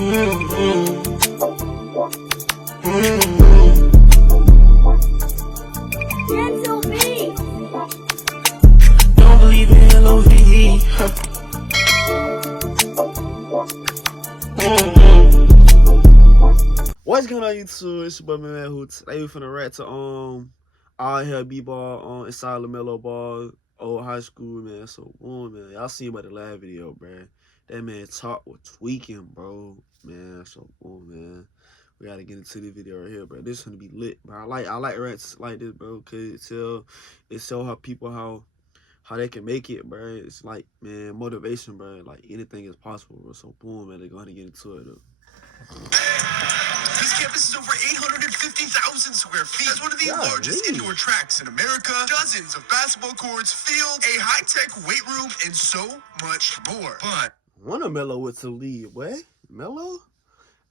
Don't believe in LOVE. What's going on, YouTube? It's your boy man who today we finna react to all hair b-ball inside lamelo ball old high school, man. So man, y'all seen about the last video, bro. That man talk was tweaking, bro. Man, so man. We gotta get into the video right here, bro. This is gonna be lit, bro. I like rats like this, bro, cause it show how people how they can make it, bro. It's like, man, motivation, bro. Like anything is possible, bro. So boom, man, they're gonna get into it though. This campus is over 850,000 square feet. It's one of the largest indoor tracks in America. Dozens of basketball courts, fields, a high-tech weight room, and so much more. But One of Melo with to lead, boy. Melo?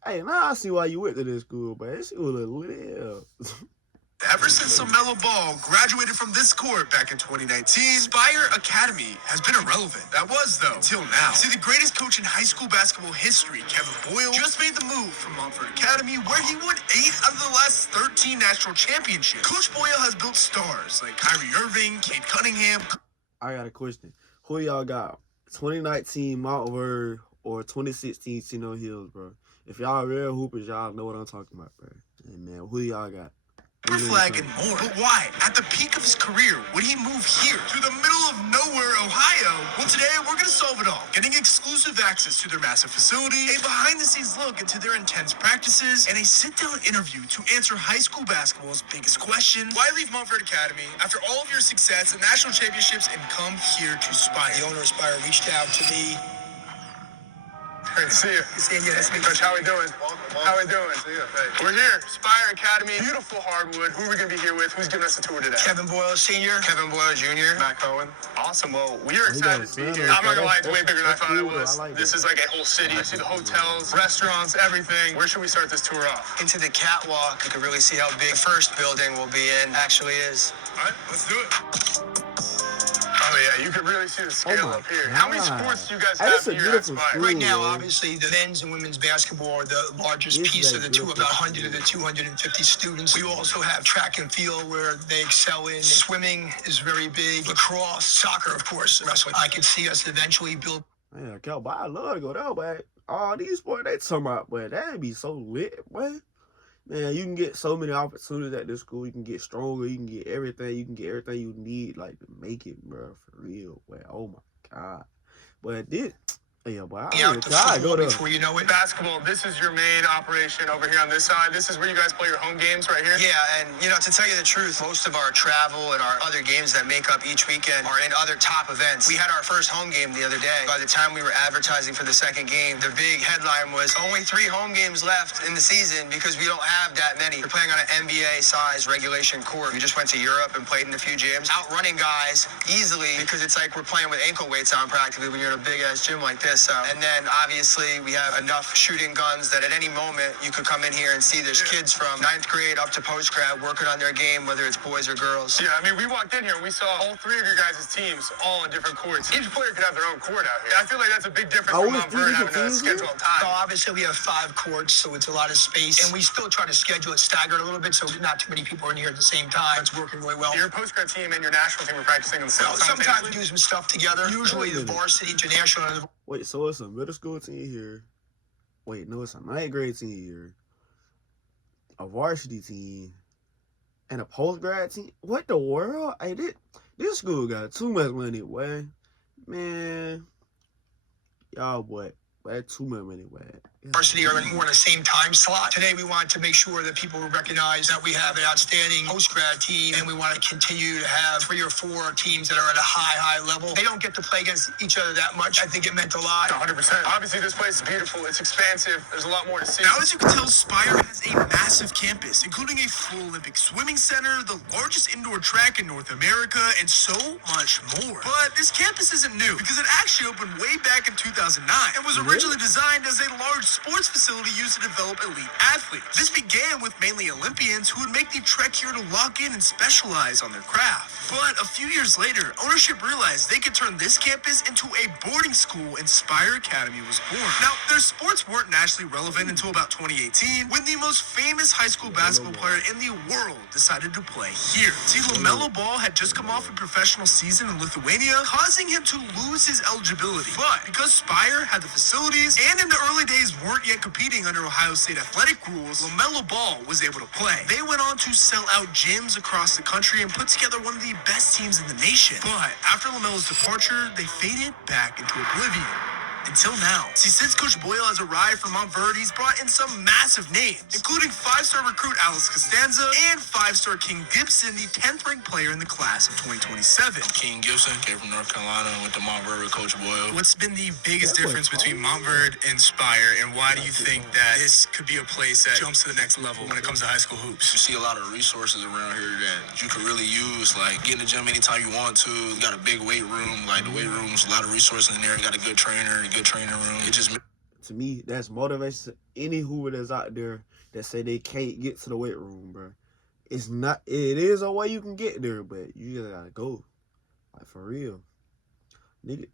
Hey, now I see why you went to this school, boy. This school is lit. ever since lamelo Ball graduated from this court back in 2019, Spire Academy has been irrelevant. That was, though, until now. See, the greatest coach in high school basketball history, Kevin Boyle, just made the move from Montford Academy, where he won 8 out of the last 13 national championships. Coach Boyle has built stars like Kyrie Irving, Cade Cunningham. I got a question. Who y'all got? 2019 Mount Verde or 2016 Chino Hills, bro? If y'all real hoopers, y'all know what I'm talking about, bro. And man, who y'all got? Flag and more. But why? At the peak of his career, would he move here to the middle of nowhere, Ohio? Well, today we're going to solve it all. Getting exclusive access to their massive facility, a behind-the-scenes look into their intense practices, and a sit-down interview to answer high school basketball's biggest question: why leave Montford Academy after all of your success and national championships and come here to Spire? The owner of Spire reached out to me. Great to see you. Seeing you. Nice to meet you. Coach, how we doing? How we doing? We're here, Spire Academy, beautiful hardwood. Who are we going to be here with? Who's giving us a tour today? Kevin Boyle Sr. Kevin Boyle Jr. Matt Cohen. Awesome. Well, we are excited to be here. I'm not going to lie, it's way bigger than I thought it was. This is like a whole city. You see the hotels, restaurants, everything. Where should we start this tour off? Into the catwalk. You can really see how big the first building will be in actually is. All right, let's do it. Oh, yeah, you can really see the scale up here. How many sports do you guys have here at Spire? Right now, obviously, the men's and women's basketball are the largest piece of the two, about 100 of the 250 students. We also have track and field where they excel in. Swimming is very big. Lacrosse, soccer, of course, wrestling. I could see us eventually build. Man, Cal, I love to go there, but all these sports they talking about, boy, that'd be so lit, boy. Man, you can get so many opportunities at this school. You can get stronger. You can get everything. You can get everything you need, like, to make it, bro, for real. Boy, oh, my God. But this... Yeah, boy, go before you know it. Basketball, this is your main operation over here on this side. This is where you guys play your home games right here? Yeah, and, to tell you the truth, most of our travel and our other games that make up each weekend are in other top events. We had our first home game the other day. By the time we were advertising for the second game, the big headline was only 3 home games left in the season because we don't have that many. We're playing on an NBA-size regulation court. We just went to Europe and played in a few gyms, outrunning guys easily because it's like we're playing with ankle weights on practically when you're in a big-ass gym like this. And then, obviously, we have enough shooting guns that at any moment you could come in here and see there's kids from 9th grade up to post-grad working on their game, whether it's boys or girls. Yeah, I mean, we walked in here and we saw all 3 of your guys' teams all on different courts. Each player could have their own court out here. I feel like that's a big difference from Montford having a scheduled time. So, obviously, we have 5 courts, so it's a lot of space. And we still try to schedule it staggered a little bit so not too many people are in here at the same time. It's working really well. Your post-grad team and your national team are practicing themselves. Sometimes we do some stuff together. Usually the varsity, international, and the... Wait, so it's a middle school team here. Wait, no, it's a 9th grade team here. A varsity team. And a post-grad team. What the world? Hey, this school got too much money, boy. Man. Y'all, boy. That's too much money, boy. Varsity are more in the same time slot. Today we want to make sure that people will recognize that we have an outstanding post-grad team, and we want to continue to have 3 or 4 teams that are at a high level. They don't get to play against each other that much. I think it meant a lot. 100%. Obviously, this place is beautiful. It's expansive. There's a lot more to see. Now, as you can tell, Spire has a massive campus, including a full Olympic swimming center, the largest indoor track in North America, and so much more. But this campus isn't new because it actually opened way back in 2009 and was originally designed as a large sports facility used to develop elite athletes. This began with mainly Olympians who would make the trek here to lock in and specialize on their craft. But a few years later, ownership realized they could turn this campus into a boarding school, and Spire Academy was born. Now, their sports weren't nationally relevant until about 2018, when the most famous high school basketball player in the world decided to play here. See, LaMelo Ball had just come off a professional season in Lithuania, causing him to lose his eligibility. But because Spire had the facilities, and in the early days weren't yet competing under Ohio State athletic rules, LaMelo Ball was able to play. They went on to sell out gyms across the country and put together one of the best teams in the nation. But after LaMelo's departure, they faded back into oblivion. Until now. See, since Coach Boyle has arrived from Montverde, he's brought in some massive names, including 5-star recruit Alex Costanza and 5-star King Gibson, the 10th ranked player in the class of 2027. King Gibson came from North Carolina and went to Montverde with Coach Boyle. What's been the biggest difference between Montverde and Spire, and why do you think that this could be a place that jumps to the next level when it comes to high school hoops? You see a lot of resources around here that you could really use, like get in the gym anytime you want to. You got a big weight room, like the weight room's a lot of resources in there. You got a good trainer, a good training room. It just, to me, that's motivation to any hooper that's out there that say they can't get to the weight room, bro. It's not. It is a way you can get there, but you just gotta go, like, for real, nigga.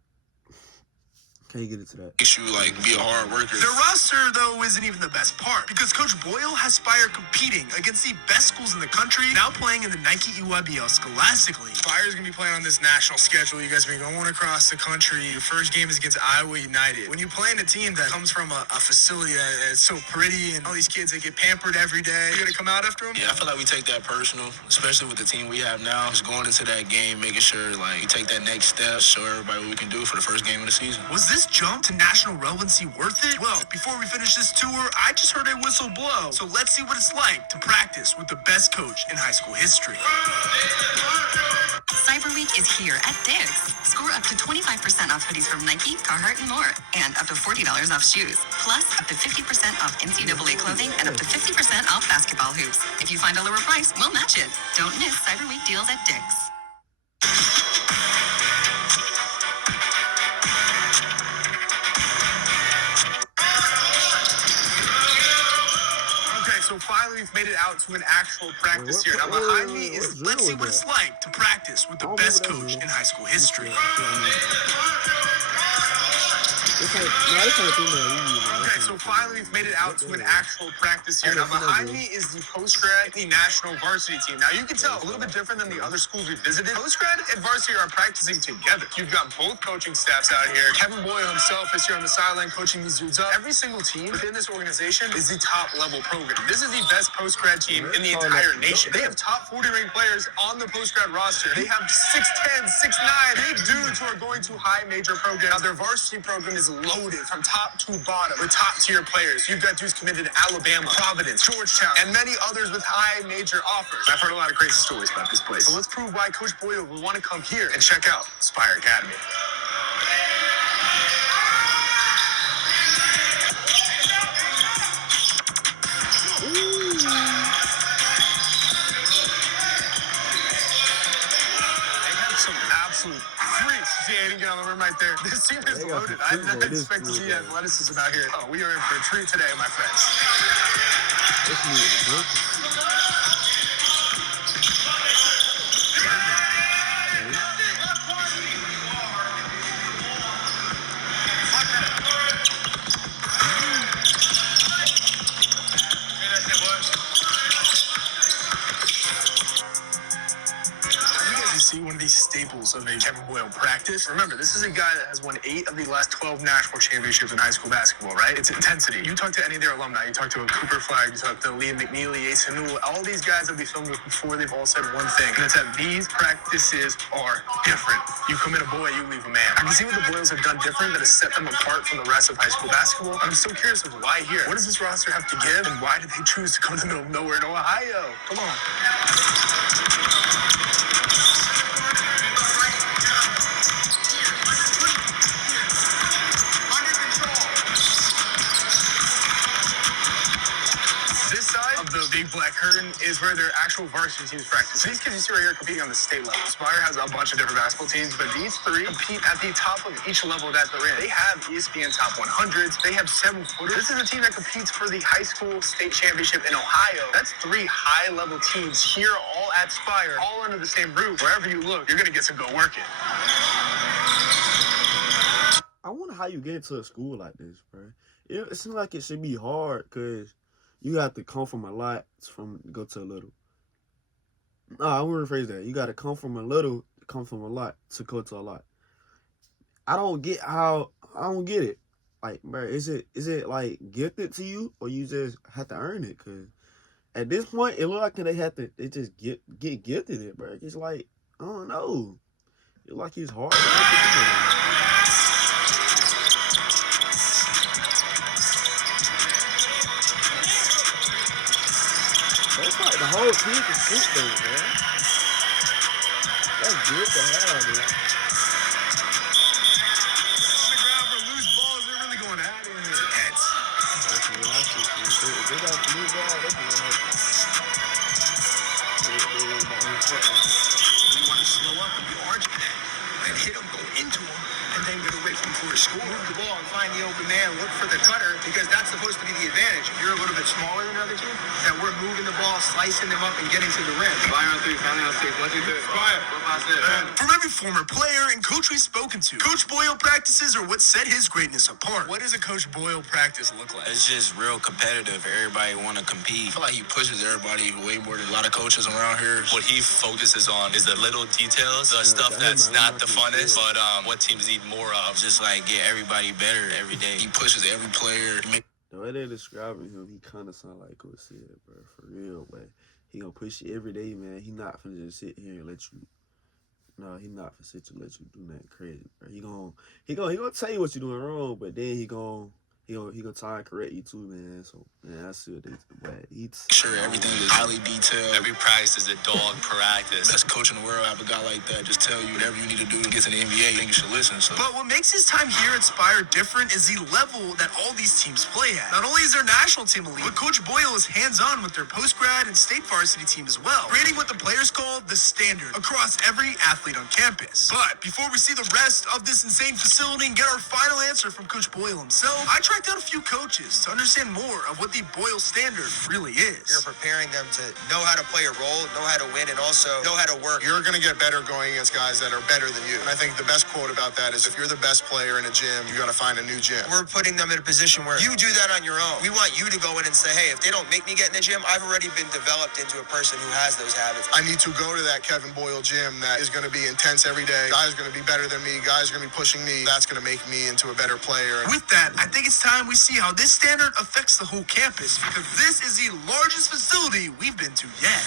Can't get into that. makes you like be a hard worker. Their roster, though, isn't even the best part, because Coach Boyle has Spire competing against the best schools in the country, now playing in the Nike EYBL scholastically. Spire's gonna be playing on this national schedule. You guys are going across the country. Your first game is against Iowa United. When you play in a team that comes from a facility that's so pretty, and all these kids that get pampered every day, you're gonna come out after them? Yeah, I feel like we take that personal, especially with the team we have now. Just going into that game, making sure like we take that next step, show everybody what we can do for the first game of the season. Was this jump to national relevancy worth it? Well, before we finish this tour, I just heard a whistle blow. So let's see what it's like to practice with the best coach in high school history. Cyber Week is here at Dick's. Score up to 25% off hoodies from Nike, Carhartt, and more. And up to $40 off shoes. Plus, up to 50% off NCAA clothing and up to 50% off basketball hoops. If you find a lower price, we'll match it. Don't miss Cyber Week deals at Dick's. So finally, we've made it out to an actual practice here. Now behind me is, let's see what it's like to practice with the best coach in high school history. Okay, so finally we've made it out to an actual practice here. Now behind me is the post-grad, the national varsity team. Now you can tell, a little bit different than the other schools we visited. Post-grad and varsity are practicing together. You've got both coaching staffs out here. Kevin Boyle himself is here on the sideline coaching these dudes up. Every single team within this organization is the top level program. This is the best post-grad team in the entire nation. They have top 40 ranked players on the post-grad roster. They have 6'10", 6'9", big dudes who are going to high major programs. Now their varsity program is loaded from top to bottom with top tier players. You've got dudes committed to Alabama, Providence, Georgetown, and many others with high major offers. I've heard a lot of crazy stories about this place. So let's prove why Coach Boyle will want to come here and check out Spire Academy. Absolute freaks. See, I didn't get on the rim right there. This team is loaded. I didn't expect to see athleticism out here. Oh, we are in for a treat today, my friends. One of these staples of a Kevin Boyle practice. Remember, this is a guy that has won 8 of the last 12 national championships in high school basketball, right? It's intensity. You talk to any of their alumni, you talk to a Cooper Flag, you talk to Liam McNeely, Ace Hanul, all these guys that we filmed with before, they've all said one thing, and it's that these practices are different. You come in a boy, you leave a man. I can see what the Boyles have done different that has set them apart from the rest of high school basketball. I'm so curious of why here. What does this roster have to give, and why did they choose to come to the middle of nowhere in Ohio? Come on. Big black that curtain is where their actual varsity teams practice. These kids you see right here competing on the state level. Spire has a bunch of different basketball teams, but these three compete at the top of each level that they're in. They have ESPN top 100s. They have 7-footers. This is a team that competes for the high school state championship in Ohio. That's 3 high-level teams here all at Spire, all under the same roof. Wherever you look, you're going to get some good work in. I wonder how you get into a school like this, bro. It seems like it should be hard because you have to come from a lot to go to a little. No, I wouldn't rephrase that. You got to come from a little, come from a lot to go to a lot. I don't get it. Like, bro, is it like gifted to you or you just have to earn it? Because at this point, it look like they just get gifted it, bro. It's like, I don't know. It's like it's hard. It's like the whole team can shoot though, man. That's good to have, dude. On the ground for loose balls, they're really going at it. That's what I think. If they got the new ball, that's what I think. You want to slow up and be orange cadet and hit them, go into them, and then get away from for a score. Move the ball and find the open man, look for the cutter, because that's supposed to be the advantage. If you're a little bit smaller than another team, that we're moving the ball, slicing them up, and getting to the rim. Fire on 3, finally on 6. Let's do this. Quiet. From every former player and coach we've spoken to, Coach Boyle practices are what set his greatness apart. What does a Coach Boyle practice look like? It's just real competitive. Everybody want to compete. I feel like he pushes everybody way more than a lot of coaches around here. What he focuses on is the little details, the stuff that's not the funnest, but what teams need more of. Just like get everybody better every day. He pushes every player. The way they're describing him, he kind of sound like Coach said, bro. For real, but he gonna push you every day, man. He not finna just sit here and let you. No, he not finna sit to let you do nothing crazy, bro. He gonna tell you what you're doing wrong, but then he gonna try and correct you too, man. So, man, I see what he's Sure, everything is highly detailed. Every practice is a dog practice. Best coach in the world, I have a guy like that. Just tell you whatever you need to do to get to the NBA. I think you should listen. So. But what makes his time here at Spire different is the level that all these teams play at. Not only is their national team elite, but Coach Boyle is hands-on with their post-grad and state varsity team as well, creating what the players call the standard across every athlete on campus. But before we see the rest of this insane facility and get our final answer from Coach Boyle himself, I tracked out a few coaches to understand more of what the Boyle standard really is. You're preparing them to know how to play a role, know how to win, and also know how to work. You're going to get better going against guys that are better than you. And I think the best quote about that is if you're the best player in a gym, you got to find a new gym. We're putting them in a position where you do that on your own. We want you to go in and say, hey, if they don't make me get in the gym, I've already been developed into a person who has those habits. I need to go to that Kevin Boyle gym that is going to be intense every day. Guys are going to be better than me. Guys are going to be pushing me. That's going to make me into a better player. With that, I think it's time we see how this standard affects the whole campus, because this is the largest facility we've been to yet.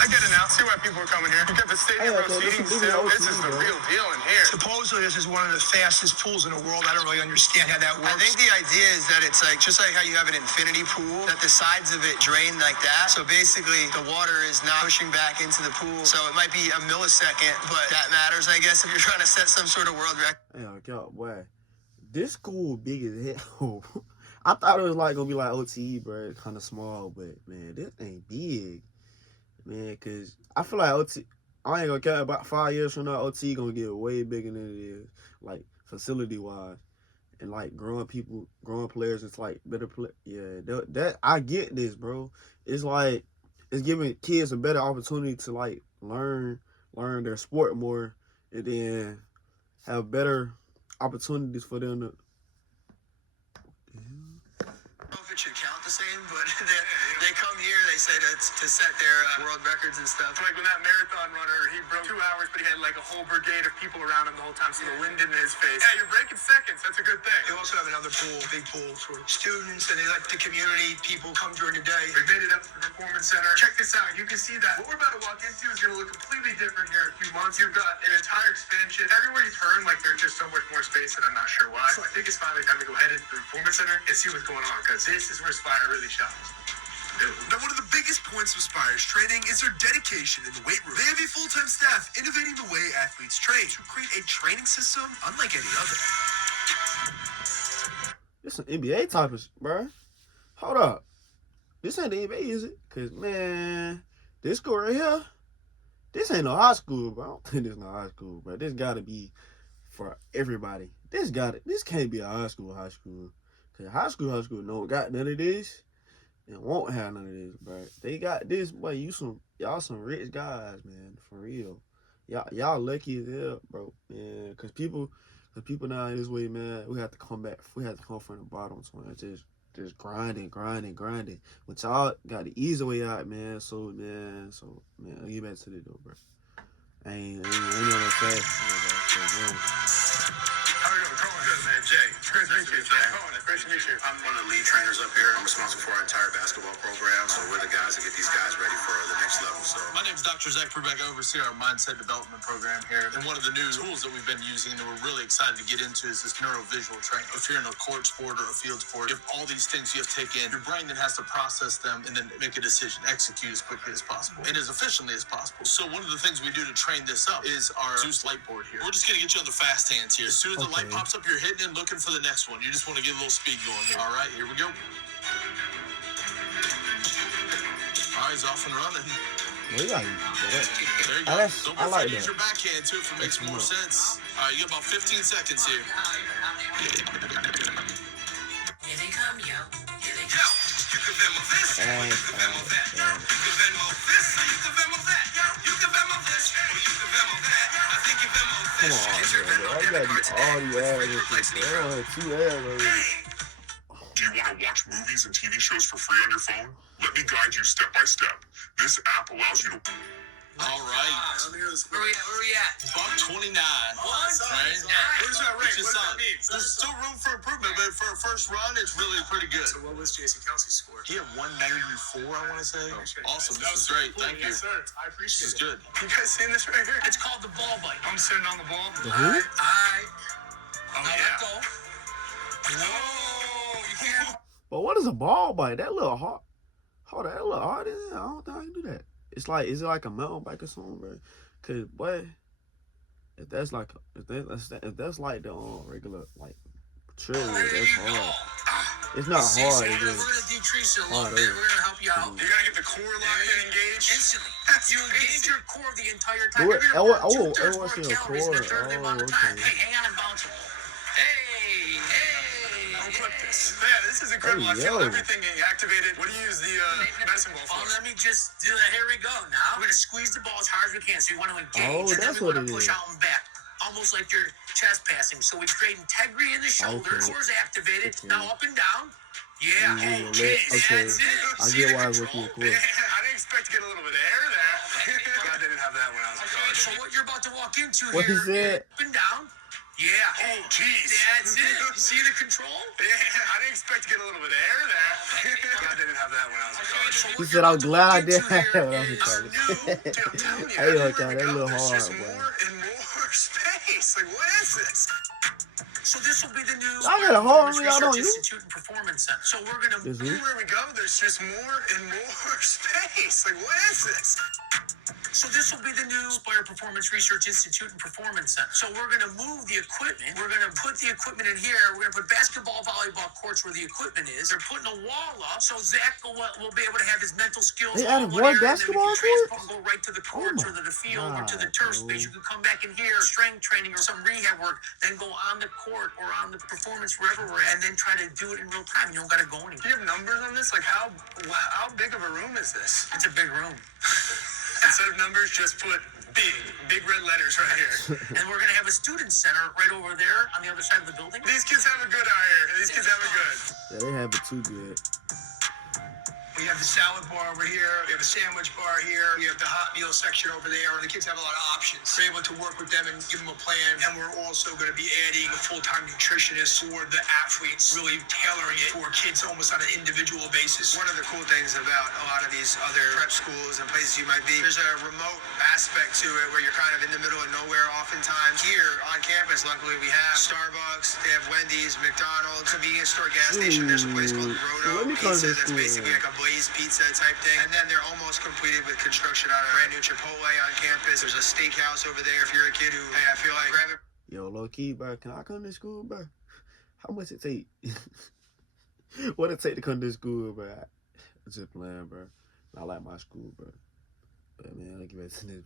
I get it now. See why people are coming here. You got the stadium row seating still. This is the real deal in here. Supposedly, this is one of the fastest pools in the world. I don't really understand how that works. I think the idea is that it's like, just like how you have an infinity pool, that the sides of it drain like that. So basically, the water is not pushing back into the pool. So it might be a millisecond, but that matters, I guess, if you're trying to set some sort of world record. Hey, God, boy, this school big as hell. I thought it was like gonna be like OTE, bro, kind of small, but man, this ain't big, man. Cause I feel like OT, I ain't gonna care about 5 years from now, OTE gonna get way bigger than it is, like facility wise, and like growing players. It's like better play. Yeah, that I get this, bro. It's like it's giving kids a better opportunity to like learn their sport more, and then have better opportunities for them to. I don't know if it should count the same, but they come here, they say to set their world records and stuff. Like when that marathon runner, he broke 2 hours, but he had like a whole brigade of people around him the whole time, so the wind in his face. Yeah, you're breaking seconds. That's a good thing. They also have another pool, big pool for students, and they let the community people come during the day. They made it up to the performance center. Check this out. You can see that what we're about to walk into is going to look completely different here in a few months. You've got an entire expansion. Everywhere you turn, like there's just so much more space, and I'm not sure why. So I think it's finally time to go ahead into the performance center and see what's going on, because this is where Spire really shines. Now, one of the biggest points of Spire's training is their dedication in the weight room. They have a full-time staff innovating the way athletes train to create a training system unlike any other. It's an NBA type of, bro. hold up. This ain't the NBA, is it? Cause man, this school right here, this ain't no high school, bro. I don't think this no high school, bro. This gotta be for everybody. This can't be a high school. Cause high school don't got none of this and won't have none of this, bro. They got this, boy. Y'all some rich guys, man, for real. Y'all lucky as hell, bro, man. Cause people now this way, man. We have to come back. We have to come from the bottom. So man, just grinding. But y'all got the easy way out, man. So I'll get back to this though, bro. I ain't on no fast, man. How are you doing? Colin? Good, man. Jay. Great to meet you, Jay. Colin, great to meet you. I'm one of the lead trainers up here. I'm responsible for our entire basketball program. So we're the guys that get these guys ready for the next level. So My name's Dr. Zach Brubeck. I oversee our mindset development program here. And one of the new tools that we've been using that we're really excited to get into is this neurovisual training. If you're in a court sport or a field sport, you have all these things you have to take in. Your brain then has to process them and then make a decision, execute as quickly as possible and as efficiently as possible. So one of the things we do to train this up is our Zeus light board here. We're just going to get you on the fast hands here. As soon as the light pops up, you're hitting and looking for the next one. You just want to get a little speed going here. All right, here we go. All right, he's off and running. Well, yeah, There you go. Don't I like use that. your backhand too if it makes more sense. All right, you got about 15 seconds here. Here they come, yo. Here they Yo, you can Venmo this, or you can Venmo that. Yo, you can Venmo this, or you can Venmo that. Yo, you can Venmo this, or you can Venmo that. I think you Venmo this. Come on, Get your Venmo man. I debit gotta card do today. all the Before ads you and replace shit. me. I don't have 2 ads already. Do you want to watch movies and TV shows for free on your phone? Let me guide you step by step. This app allows you to... All right. Let me hear this. Where we at? Buck 29. What? Right? Where's that rate? Which is What does that solid. mean? There's still room for improvement, but for a first run, it's really pretty good. So what was Jason Kelsey's score? He had 194, I want to say. Awesome. That This is was great. cool. Thank you. Yes, sir. I This appreciate is it. good. You guys seen this right here? It's called the ball bite. I'm sitting on the ball. The who? Oh, Now yeah. let go. Whoa, you can't. But what is a ball bite? That little hard. Hold on, that little hard is it? I don't think I can do that. Is it like a mountain bike or something, bro? Cause boy, if that's like the regular like trail, that's hard. It's not hard. It's We're just gonna decrease it a hard. little bit. We're gonna help you out. You gotta get the core locked and engaged instantly. You engage your core the entire time. Do it. You're gonna burn I 2/3 want more to see a calories in a core. third of the amount of time. Okay. Hey, hang on and bounce. Hey. Don't clip this. Yeah, this is incredible. I feel yo. everything getting activated. What do you use the medicine ball for? Let me just do that. Here we go. Now we're gonna squeeze the ball as hard as we can. So you want to engage, and then that's we what want to it push is. out and back. Almost like you're chest passing. So we create integrity in the shoulders. Okay. Core's activated. Okay. Now up and down. Yeah. Okay. Okay. Okay. That's it. I See get the why I was control? looking at core. I didn't expect to get a little bit of air there. I didn't have that when I was in college. So what you're about to walk into What he here, said? up and down. Yeah. Oh, jeez. That's it. You see the control? Yeah. I didn't expect to get a little bit of air there. I didn't have that when I was in college. So He what said, you're I'm about to glad I walk did into have here when I was in is college. new. Dude, I'm telling you, Hey, everywhere okay, we that go, little there's hard, just boy. more and more space. Like, what is this? So this will be the new Y'all got a hole in Performance y'all, don't Research you? Institute and Performance Center. So we're gonna This who? everywhere we go, there's just more and more space. Like, what is this? So this will be the new Spire Performance Research Institute and Performance Center. So we're going to move the equipment. We're going to put the equipment in here. We're going to put basketball, volleyball courts where the equipment is. They're putting a wall up, so Zach will be able to have his mental skills. They all added in one one area, basketball and then we can court? transfer and go right to the courts or to the field or to the turf God, space. bro. You can come back in here, strength training or some rehab work, then go on the court or on the performance wherever we're at, and then try to do it in real time. You don't got to go anywhere. Do you have numbers on this? Like how big of a room is this? It's a big room. Instead of numbers, just put big red letters right here. And we're going to have a student center right over there on the other side of the building. These kids have it good out here. These kids have it good. Yeah, they have it too good. We have the salad bar over here. We have a sandwich bar here. We have the hot meal section over there. The kids have a lot of options. We're able to work with them and give them a plan. And we're also going to be adding a full-time nutritionist for the athletes, really tailoring it for kids almost on an individual basis. One of the cool things about a lot of these other prep schools and places you might be, there's a remote aspect to it where you're kind of in the middle of nowhere oftentimes. Here on campus, luckily, we have Starbucks, they have Wendy's, McDonald's, convenience store, gas station. There's a place called Let Roto me come to Pizza that's school. basically like a Blaze Pizza type thing. And then they're almost completed with construction on a brand new Chipotle on campus. There's a steakhouse over there if you're a kid who, hey, I feel like grabbing. Yo, low key, bro. Can I come to school, bro? How much it take? What it take to come to school, bro? I'm just playing, bro. I like my school, bro. But man, I get back to this.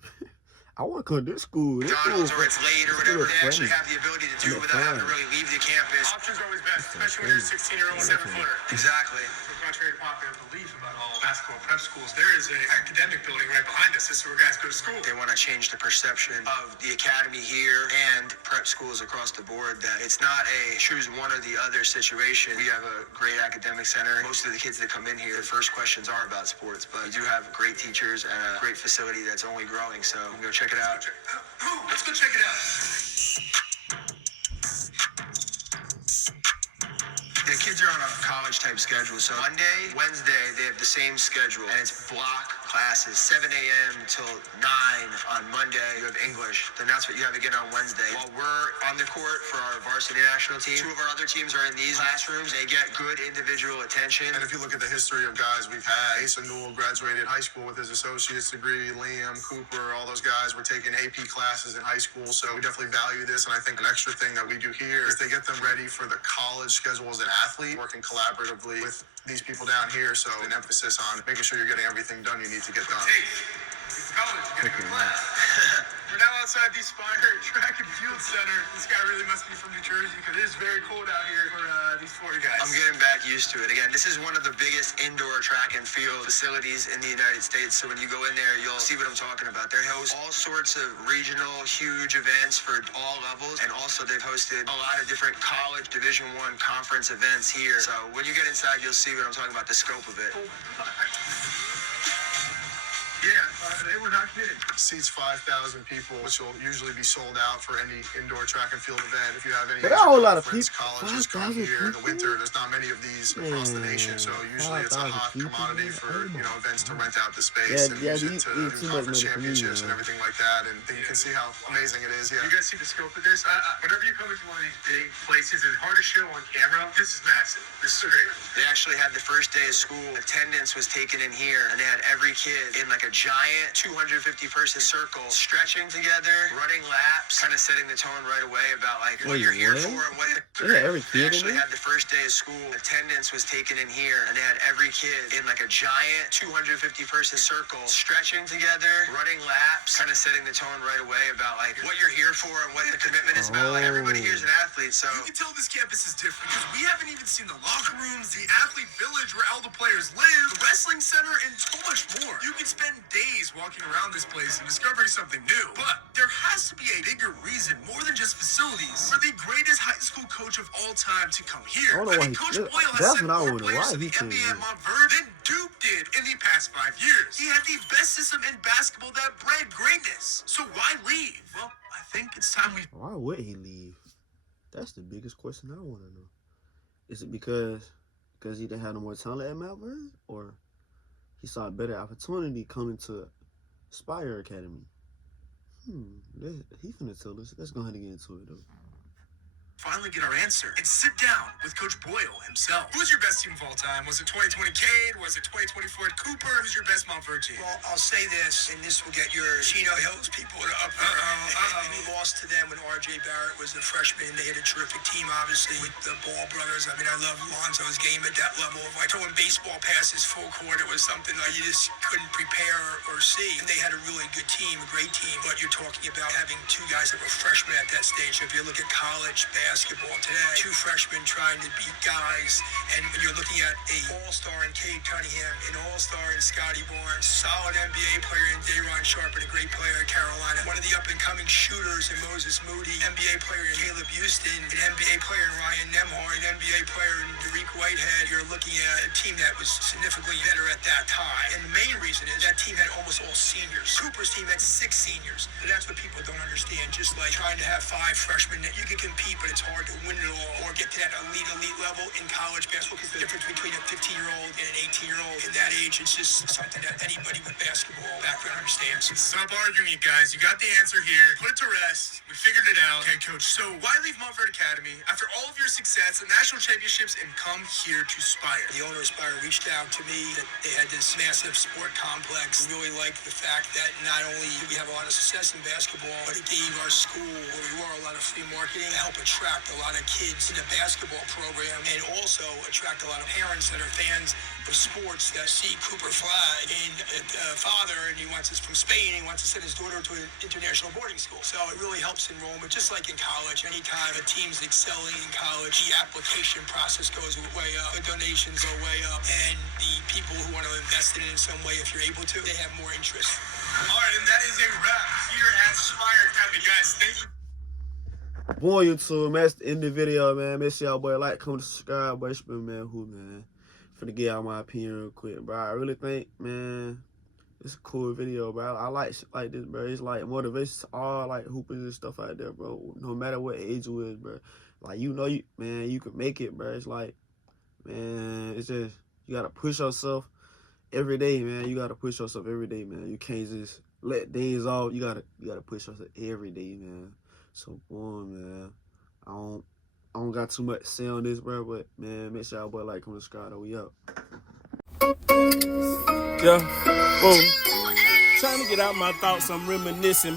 I want to come to this school. This McDonald's school, or it's late or whatever, they actually have the ability to do it without having to really leave the campus. Options are always best, especially when you're a 16-year-old 7-footer. Exactly. So contrary to popular belief about all basketball prep schools, there is an academic building right behind us. This is where guys go to school. They want to change the perception of the academy here and prep schools across the board that it's not a choose one or the other situation. We have a great academic center. Most of the kids that come in here, their first questions are about sports, but we do have great teachers and a great facility that's only growing, so you can go check it out. Let's go check it out. The kids are on a college type schedule, so Monday, Wednesday, they have the same schedule, and it's block classes, 7 a.m. till 9 on Monday. You have English, then that's what you have again on Wednesday. While we're on the court for our varsity national team, 2 of our other teams are in these classrooms. They get good individual attention. And if you look at the history of guys we've had, Asa Newell graduated high school with his associate's degree, Liam, Cooper, all those guys were taking AP classes in high school, so we definitely value this, and I think an extra thing that we do here is they get them ready for the college schedule as an athlete, working collaboratively with these people down here, so an emphasis on making sure you're getting everything done you need to get done. Hey, it's college, you get a good class. We're now outside the Spire Track and Field Center. This guy really must be from New Jersey because it is very cold out here for these Florida guys. I'm getting back used to it. Again, this is one of the biggest indoor track and field facilities in the United States. So when you go in there, you'll see what I'm talking about. They host all sorts of regional, huge events for all levels. And also they've hosted a lot of different college Division I conference events here. So when you get inside, you'll see what I'm talking about, the scope of it. They were not kidding. Seats 5,000 people, which will usually be sold out for any indoor track and field event. If you have any But a whole lot of conference, people. colleges come 5,000 here in the people? winter. There's not many of these across the nation, so usually it's a 5,000 hot people? commodity for events to rent out the Yeah, space and use these it to do too much conference money for me, championships and man. everything like that. And you can see how amazing it is. Yeah. You guys see the scope of this? Whenever you come into one of these big places, it's hard to show on camera. This is massive. This is great. They actually had the first day of school. Attendance was taken in here, and they had every kid in like a giant 250-person circle, stretching together, running laps, kind of setting the tone right away about like what Wait, you're here what? for and what. They had every They kid in actually there? had the first day of school. Attendance was taken in here, and they had every kid in like a giant 250-person circle, stretching together, running laps, kind of setting the tone right away about like what you're here for and what the commitment is about. Like everybody here is an athlete, so You can tell this campus is different because we haven't even seen the locker rooms, the athlete village where all the players live, the wrestling center, and so much more. You can spend days walking around this place and discovering something new. But there has to be a bigger reason, more than just facilities, for the greatest high school coach of all time to come here. I don't know why Coach he- Boyle has that's sent what I more wonder, players why to he the came NBA here. at Montverde than Duke did in the past 5 years. He had the best system in basketball that bred greatness. So why leave? Well, I think it's time we Why would he leave? That's the biggest question I want to know. Is it because he didn't have no more talent at Mount Vernon, or he saw a better opportunity coming to Spire Academy? He finna tell us. Let's go ahead and get into it though. finally get our answer and sit down with Coach Boyle himself. Who's your best team of all time? Was it 2020 Cade? Was it 2024 Cooper? Who's your best Montverde team? Well, I'll say this, and this will get your Chino Hills people up there. And we lost to them when R.J. Barrett was the freshman. They had a terrific team, obviously, with the Ball brothers. I mean, I love Lonzo's game at that level. Like throwing baseball passes full court, it was something that you just couldn't prepare or see. And they had a really good team, a great team. But you're talking about having two guys that were freshmen at that stage. So if you look at college basketball today, two freshmen trying to beat guys. And when you're looking at a all-star in Cade Cunningham, an all-star in Scotty Barnes, solid NBA player in Dayron Sharp, and a great player in Carolina, one of the up-and-coming shooters in Moses Moody, NBA player in Caleb Houston, an NBA player in Ryan Nembhard, an NBA player in Derek Whitehead. You're looking at a team that was significantly better at that time. And the main reason is that team had almost all seniors. Cooper's team had 6 seniors. And that's what people don't understand. Just like trying to have 5 freshmen, that you can compete, but it's hard to win it all or get to that elite level in college basketball. Because the difference between a 15-year-old and an 18-year-old in that age, it's just something that anybody with basketball background understands. Stop arguing, you guys. You got the answer here. Put it to rest. We figured it out. Okay, Coach, so why leave Montverde Academy after all of your success and national championships and come here to Spire? The owner of Spire reached out to me. That they had this massive sport complex. Really liked the fact that not only did we have a lot of success in basketball, but it gave our school, where we were, a lot of free marketing to help attract attract a lot of kids in the basketball program and also attract a lot of parents that are fans of sports that see Cooper fly and a father, and he wants us from Spain, and he wants to send his daughter to an international boarding school. So it really helps enrollment, just like in college. Anytime a team's excelling in college, the application process goes way up, the donations go way up, and the people who want to invest in it in some way, if you're able to, they have more interest. All right, and that is a wrap here at Spire Academy, guys. Thank you. Boy, YouTube, man, that's the end of the video, man. Make sure y'all, boy, like, comment, subscribe, boy. It's been, man, who, man. Finna get out my opinion real quick, bro. I really think, man, it's a cool video, bro. I like shit like this, bro. It's like motivation to all, like, hoopers and stuff out there, bro. No matter what age you is, bro. Like, you know, man, you can make it, bro. It's like, man, it's just, you gotta push yourself every day, man. You gotta push yourself every day, man. You can't just let days off. You gotta push yourself every day, man. So, boy, man, I don't got too much to say on this, bro, but, man, make sure y'all, boy, like, comment, subscribe, and we up. Yeah, boom. Trying to get out my thoughts, I'm reminiscing.